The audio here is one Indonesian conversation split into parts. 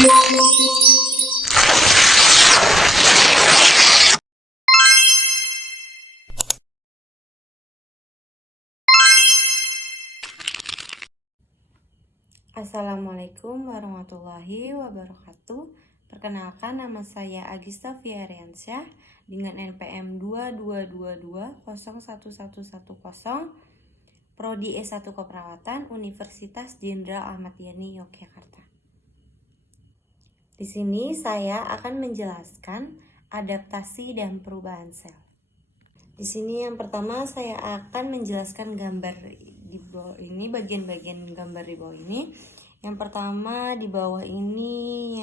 Assalamualaikum warahmatullahi wabarakatuh. Perkenalkan, nama saya Agista Fiariansyah dengan NPM 2222011110, Prodi S1 Keperawatan, Universitas Jenderal Ahmad Yani, Yogyakarta. Di sini saya akan menjelaskan adaptasi dan perubahan sel. Di sini yang pertama saya akan menjelaskan gambar di bawah ini, bagian-bagian gambar di bawah ini. Yang pertama di bawah ini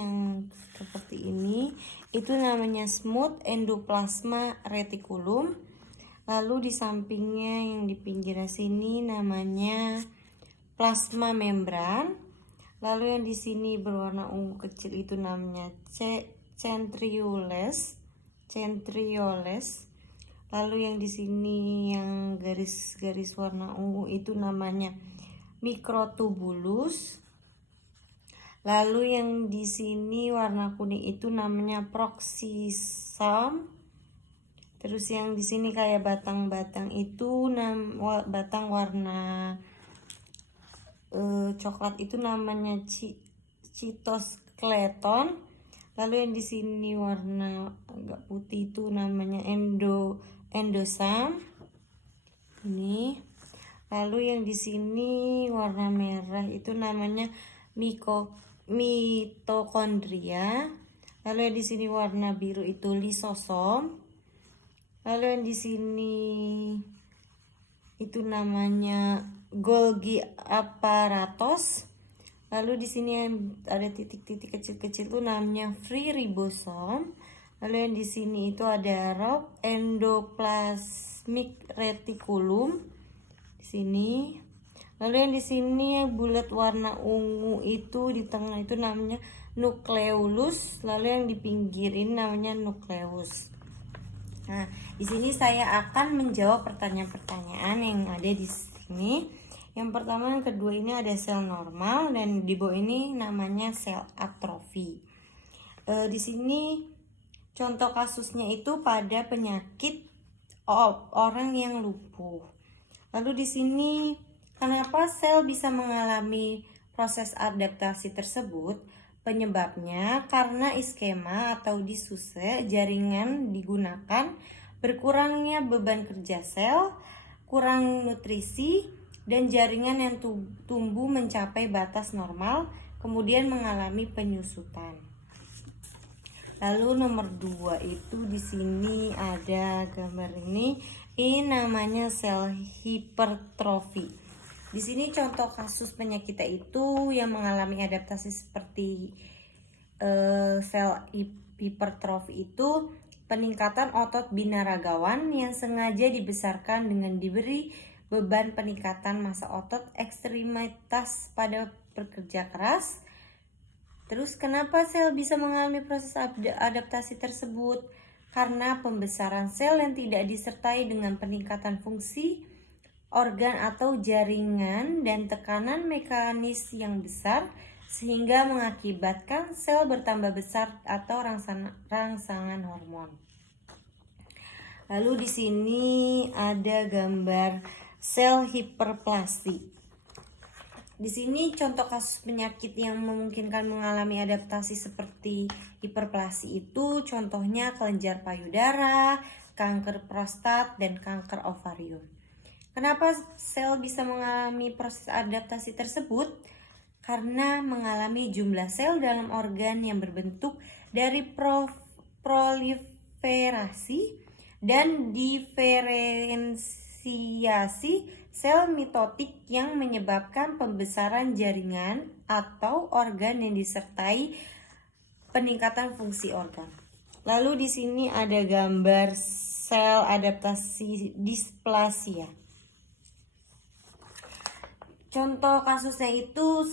yang seperti ini, itu namanya smooth endoplasma reticulum. Lalu di sampingnya yang di pinggir sini namanya plasma membran. Lalu yang di sini berwarna ungu kecil itu namanya centrioles. Lalu yang di sini yang garis-garis warna ungu itu namanya mikrotubulus. Lalu yang di sini warna kuning itu namanya peroxisome. Terus yang di sini kayak batang-batang itu batang warna coklat itu namanya cytoskeleton. Lalu yang di sini warna agak putih itu namanya endosome. Ini. Lalu yang di sini warna merah itu namanya mitokondria. Lalu yang di sini warna biru itu lisosom. Lalu yang di sini itu namanya Golgi apparatus. Lalu di sini ada titik-titik kecil-kecil itu namanya free ribosome. Lalu yang di sini itu ada rough endoplasmic reticulum di sini. Lalu yang di sini bulat warna ungu itu di tengah itu namanya nucleolus. Lalu yang di pinggirin namanya nucleus. Nah, di sini saya akan menjawab pertanyaan-pertanyaan yang ada di sini. Yang pertama, yang kedua ini ada sel normal dan di bawah ini namanya sel atrofi. Di sini contoh kasusnya itu pada penyakit orang yang lumpuh. Lalu di sini kenapa sel bisa mengalami proses adaptasi tersebut? Penyebabnya karena iskema atau disuse jaringan digunakan, berkurangnya beban kerja sel, kurang nutrisi, dan jaringan yang tumbuh mencapai batas normal, kemudian mengalami penyusutan. Lalu nomor 2 itu di sini ada gambar ini namanya sel hipertrofi. Di sini contoh kasus penyakit itu yang mengalami adaptasi seperti sel hipertrofi itu peningkatan otot binaragawan yang sengaja dibesarkan dengan diberi beban peningkatan massa otot ekstremitas pada pekerja keras. Terus kenapa sel bisa mengalami proses adaptasi tersebut? Karena pembesaran sel yang tidak disertai dengan peningkatan fungsi organ atau jaringan dan tekanan mekanis yang besar sehingga mengakibatkan sel bertambah besar atau rangsangan hormon. Lalu di sini ada gambar sel hiperplasi. Di sini contoh kasus penyakit yang memungkinkan mengalami adaptasi seperti hiperplasi itu contohnya kelenjar payudara, kanker prostat, dan kanker ovarium. Kenapa sel bisa mengalami proses adaptasi tersebut? Karena mengalami jumlah sel dalam organ yang berbentuk dari proliferasi dan diferensiasi sel mitotik yang menyebabkan pembesaran jaringan atau organ yang disertai peningkatan fungsi organ. Lalu di sini ada gambar sel adaptasi displasia. Contoh kasusnya itu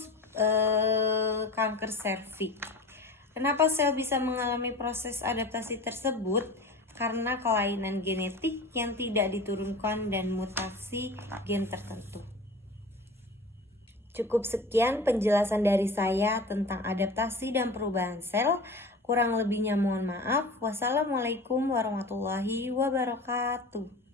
kanker serviks. Kenapa sel bisa mengalami proses adaptasi tersebut? Karena kelainan genetik yang tidak diturunkan dan mutasi gen tertentu. Cukup sekian penjelasan dari saya tentang adaptasi dan perubahan sel. Kurang lebihnya mohon maaf. Wassalamualaikum warahmatullahi wabarakatuh.